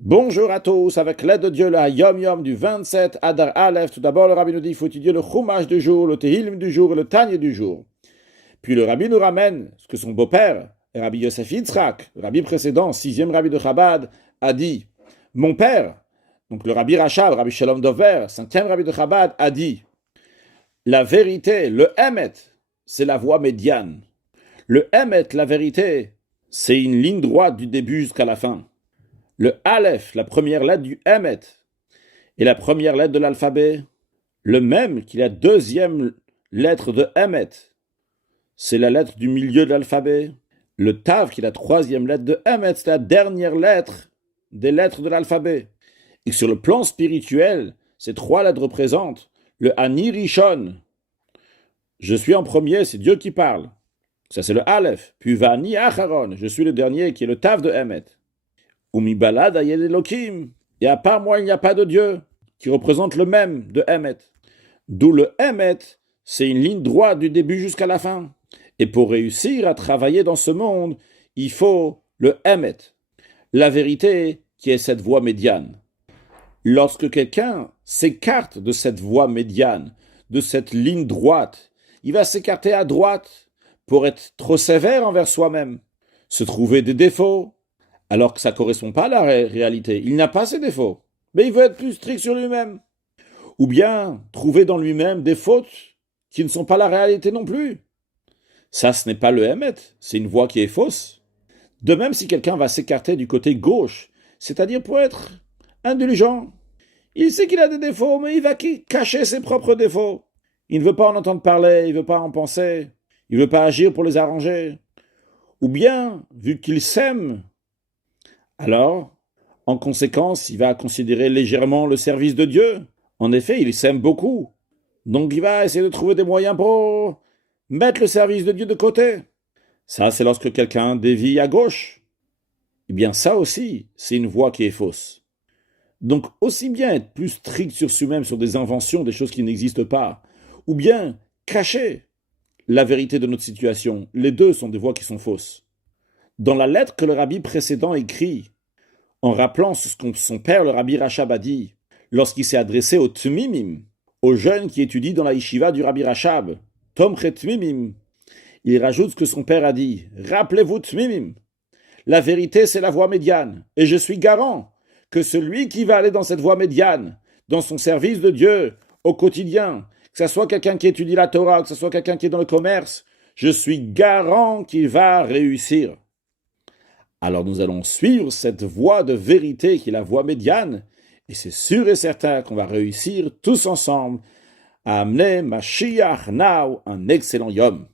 Bonjour à tous, avec l'aide de Dieu, le Yom Yom du 27 Adar Aleph. Tout d'abord, le Rabbi nous dit qu'il faut étudier le Chumash du jour, le Tehillim du jour et le Tanya du jour. Puis le Rabbi nous ramène ce que son beau-père, Rabbi Yosef Yitzhak, le Rabbi précédent, sixième Rabbi de Chabad, a dit. Mon père, donc le Rabbi Rachab, Rabbi Shalom Dover, cinquième Rabbi de Chabad, a dit la vérité, le Emet, c'est la voie médiane. Le Emet, la vérité, c'est une ligne droite du début jusqu'à la fin. Le Aleph, la première lettre du Emet, et la première lettre de l'alphabet, le même qui est la deuxième lettre de Emet, c'est la lettre du milieu de l'alphabet. Le Tav, qui est la troisième lettre de Emet, c'est la dernière lettre des lettres de l'alphabet. Et sur le plan spirituel, ces trois lettres représentent le Ani Rishon. Je suis en premier, c'est Dieu qui parle. Ça, c'est le Aleph. Puis Vani Acharon, je suis le dernier, qui est le Tav de Emet. Umibalad ayed Elokim, et à part moi, il n'y a pas de Dieu, qui représente le même de Emet. D'où le Emet, c'est une ligne droite du début jusqu'à la fin. Et pour réussir à travailler dans ce monde, il faut le Emet, la vérité qui est cette voie médiane. Lorsque quelqu'un s'écarte de cette voie médiane, de cette ligne droite, il va s'écarter à droite pour être trop sévère envers soi-même, se trouver des défauts, alors que ça ne correspond pas à la réalité. Il n'a pas ses défauts, mais il veut être plus strict sur lui-même. Ou bien trouver dans lui-même des fautes qui ne sont pas la réalité non plus. Ça, ce n'est pas le Emet, c'est une voie qui est fausse. De même, si quelqu'un va s'écarter du côté gauche, c'est-à-dire pour être indulgent, il sait qu'il a des défauts, mais il va cacher ses propres défauts. Il ne veut pas en entendre parler, il ne veut pas en penser, il ne veut pas agir pour les arranger. Ou bien, vu qu'il s'aime, alors, en conséquence, il va considérer légèrement le service de Dieu. En effet, il s'aime beaucoup. Donc il va essayer de trouver des moyens pour mettre le service de Dieu de côté. Ça, c'est lorsque quelqu'un dévie à gauche. Eh bien, ça aussi, c'est une voie qui est fausse. Donc, aussi bien être plus strict sur soi-même, sur des inventions, des choses qui n'existent pas, ou bien cacher la vérité de notre situation. Les deux sont des voies qui sont fausses. Dans la lettre que le rabbi précédent écrit, en rappelant ce que son père, le rabbi Rachab, a dit, lorsqu'il s'est adressé aux Tmimim, aux jeunes qui étudient dans la yeshiva du rabbi Rachab, Tomchet Tmimim, il rajoute ce que son père a dit. Rappelez-vous Tmimim, la vérité c'est la voie médiane, et je suis garant que celui qui va aller dans cette voie médiane, dans son service de Dieu, au quotidien, que ce soit quelqu'un qui étudie la Torah, que ce soit quelqu'un qui est dans le commerce, je suis garant qu'il va réussir. Alors nous allons suivre cette voie de vérité qui est la voie médiane, et c'est sûr et certain qu'on va réussir tous ensemble à amener Mashiach Now un excellent Yom.